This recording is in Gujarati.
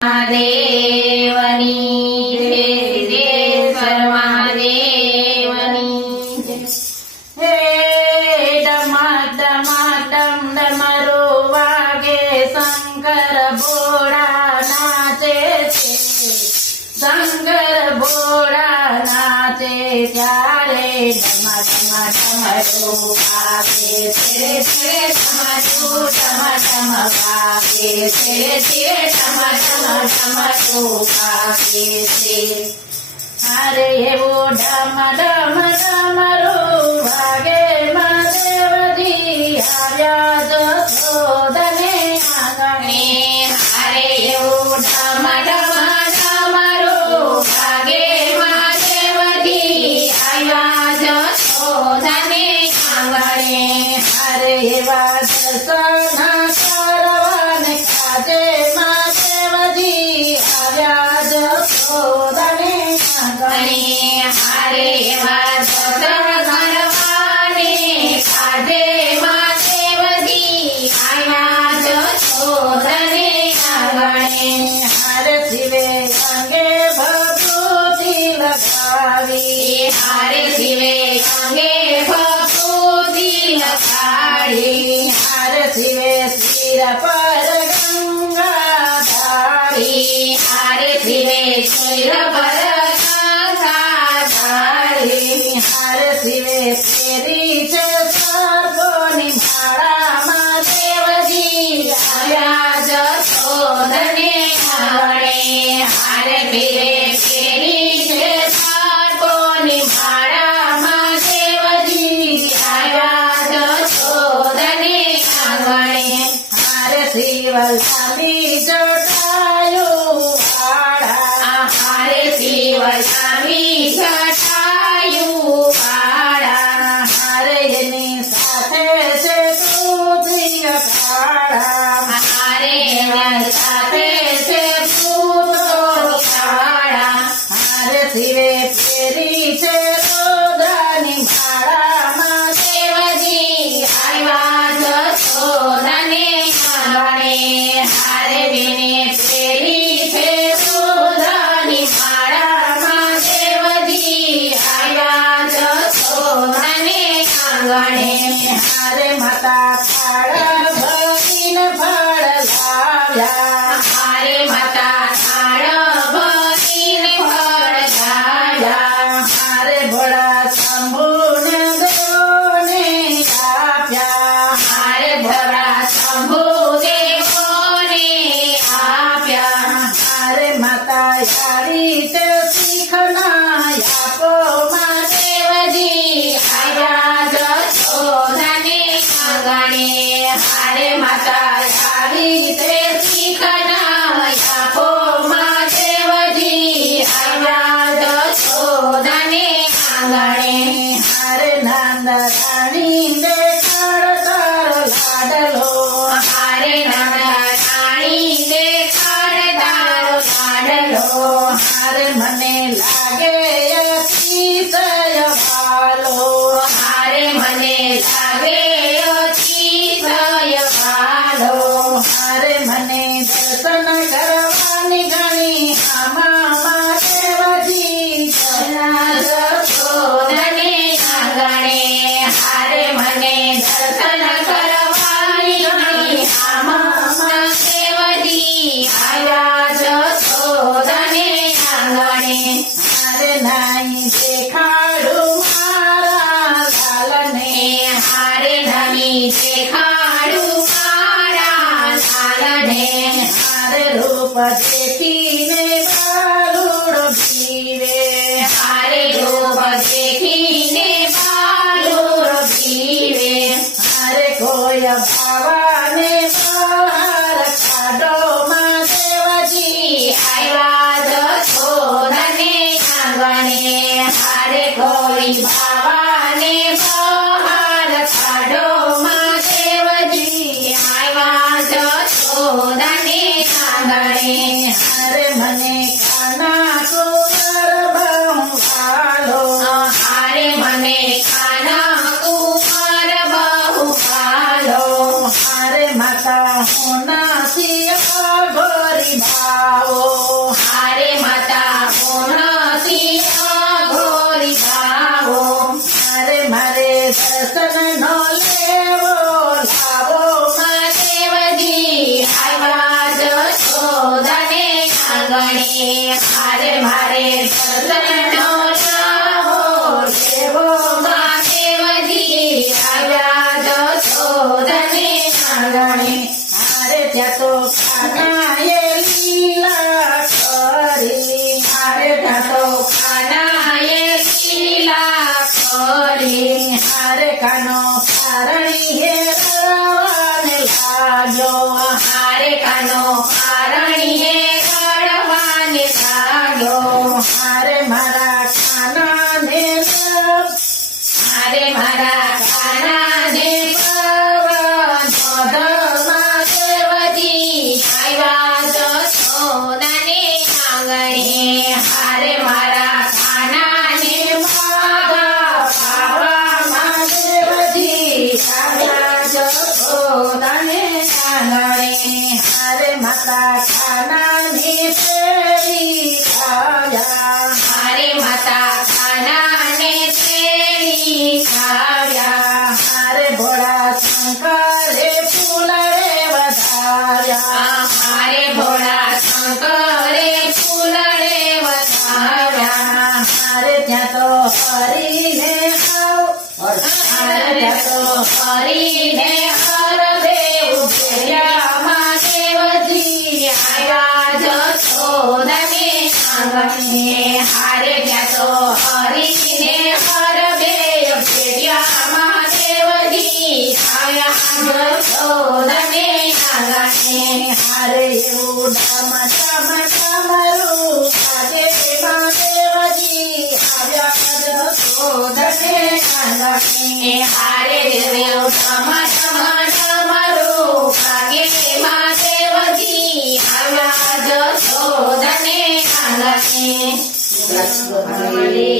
દેવની જય સિદ્ધેશ્વર મહાદેવની જય। હે ડમા ડમા ડમ ડમરો વાગે શંકર ભોળા નાચે છે, શંકર ભોળા નાચે ત્યારે ડમા ડમા ડમરો વાગે છે, ડમડુ ડમ ડમ વાગે છે, ડમ ડમ ડમરો વાગે છે। અરે એવો ડમ ડમ ડમરો વાગે મહાદેવજી આવ્યા જશોદને આંગણે। અરે એવો ડમ ડમ ડમરો વાગે મહાદેવજી આવ્યા જશોદને આંગણે। અરે એવા દર્શન કરવાને કાજે મહાદેવજી આવ્યા જશોદને આંગણે। અરે એવા દર્શન કરવાને કાજે મહાદેવજી આવ્યા જશોદને આંગણે। હરે શિવે અંગે ભભૂતિ લગાવી, હરે શિવે અંગે ભભૂતિ લગાડી, હરે શિવે શિર પર ગંગા ધારી, હરે શિવે શિર પર ગંગા ધારી, હરે શિવે ફેરી છે સર્પોની માળા મહાદેવજી આવ્યા જશોદને આંગણે। હરે શિવે ફેરી છે સર્પોની માળા મહાદેવજી આવ્યા જશોદને આંગણે। હરે શિવ લાંબી જટાયુ વાળા, હરે શિવ લાંબી જટાયુ વાળા, હરે એની સાથે છે પુત્રીય કાળા, હરે એની સાથે છે પુત્રો કાળા, હરે શિવે ફેરી છે રોદાની માળા મહાદેવજી આવ્યા જશોદને આંગણે। હરે બેને ફેરી છે રોદાની માળા મહાદેવજી આવ્યા જશોદને આંગણે। હરે માતા થાળ ભરીને ફળ લાવ્યા, હરે માતા થાળ ભરીને ફળ લાવ્યા, હરે ભોળા શંભુને દેવોને આપ્યા, હરે ભોળા શંભુ દેવોને આપ્યા, હરે માતા યારી તે શીખના આપો મહાદેવજી આવ્યા જશોદને આંગણે। હરે માતા યારી તે શીખના આપો મહાદેવજી આવ્યા જશોદને આંગણે। હરે નંદ રાણી દેખાડ તારો લાડલો, હરે નંદ રાણી દેખાડ તારો લાડલો, હરે મને લાગે અતિશય વાલો, હરે મને લાગે અતિશય વાલો, હરે મને દર્શન કરવાની ઘણી આમા મહાદેવજી આવ્યા જશોદને આંગણે। હરે મને દર્શન કરવાની ઘણી આમા મહાદેવજી આવ્યા જશોદને આંગણે। હરે નાઈ દેખાડું મારા લાલને, હરે નાઈ દેખાડું મારા લાલને, હરે રૂપ દેખીને બાલુડો પીવે, હરે રૂપ દેખીને બાલુડો પીવે, હરે કોઈ ભાવાને બહાર કાઢો મહાદેવજી આવ્યા જશોદને આંગણે। હરે કોઈ ભાવાને બહાર કાઢો મહાદેવજી આવ્યા જશોદને આંગણે। હરે મને કાના કુંવર બહુ હરે મને કાના કુંવર બહુ હરે માતા હોના સિયા ગોરી ભાવ આંગણે હારે ત્યાં તો હરીને હરબે ભેટ્યા મહાદેવજી આવ્યા જશોદને આંગણે હારે એવું ઢમ ઢમ ઢમરું આજે મહાદેવજી આવ્યા જશોદને આંગણે હારે એવું ઢમ ઢમ ઢમરું ભાગે મહાદેવજી આવ્યા જશોદને આંગણે